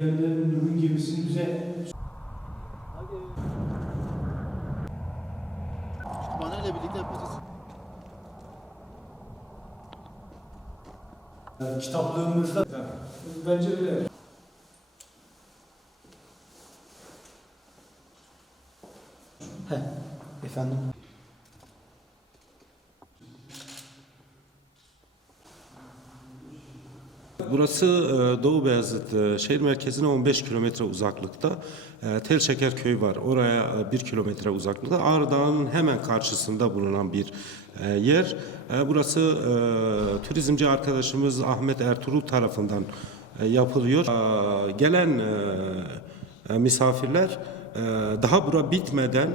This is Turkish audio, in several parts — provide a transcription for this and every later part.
Nuh'un gemisini bize Kütüphaneyle birlikte yapacağız. kitaplığımızda bence öyle. Efendim? Burası Doğu Beyazıt şehir merkezine 15 kilometre uzaklıkta. Tel Şeker Köyü var. Oraya 1 kilometre uzaklıkta. Ağrı Dağı'nın hemen karşısında bulunan bir yer. Burası turizmci arkadaşımız Ahmet Ertuğrul tarafından yapılıyor. Gelen misafirler daha bura bitmeden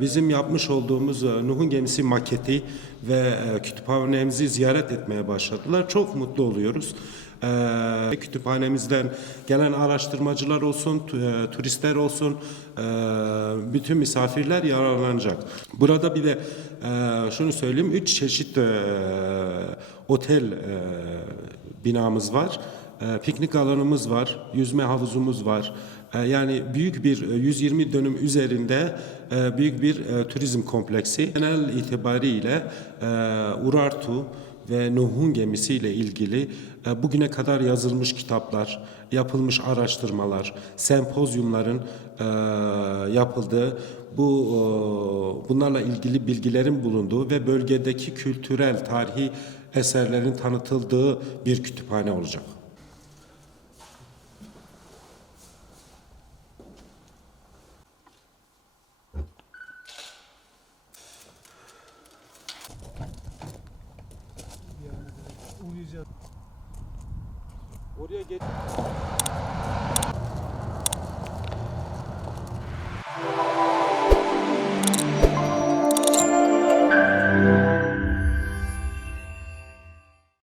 bizim yapmış olduğumuz Nuh'un gemisi maketi ve kütüphanemizi ziyaret etmeye başladılar. Çok mutlu oluyoruz. Kütüphanemizden gelen araştırmacılar olsun, turistler olsun, bütün misafirler yararlanacak. Burada bir de şunu söyleyeyim, 3 çeşit otel binamız var. Piknik alanımız var, yüzme havuzumuz var. Yani büyük bir 120 dönüm üzerinde büyük bir turizm kompleksi. Genel itibariyle Urartu ve Nuh'un gemisiyle ilgili bugüne kadar yazılmış kitaplar, yapılmış araştırmalar, sempozyumların yapıldığı, bunlarla ilgili bilgilerin bulunduğu ve bölgedeki kültürel, tarihi eserlerin tanıtıldığı bir kütüphane olacak. Oraya geç.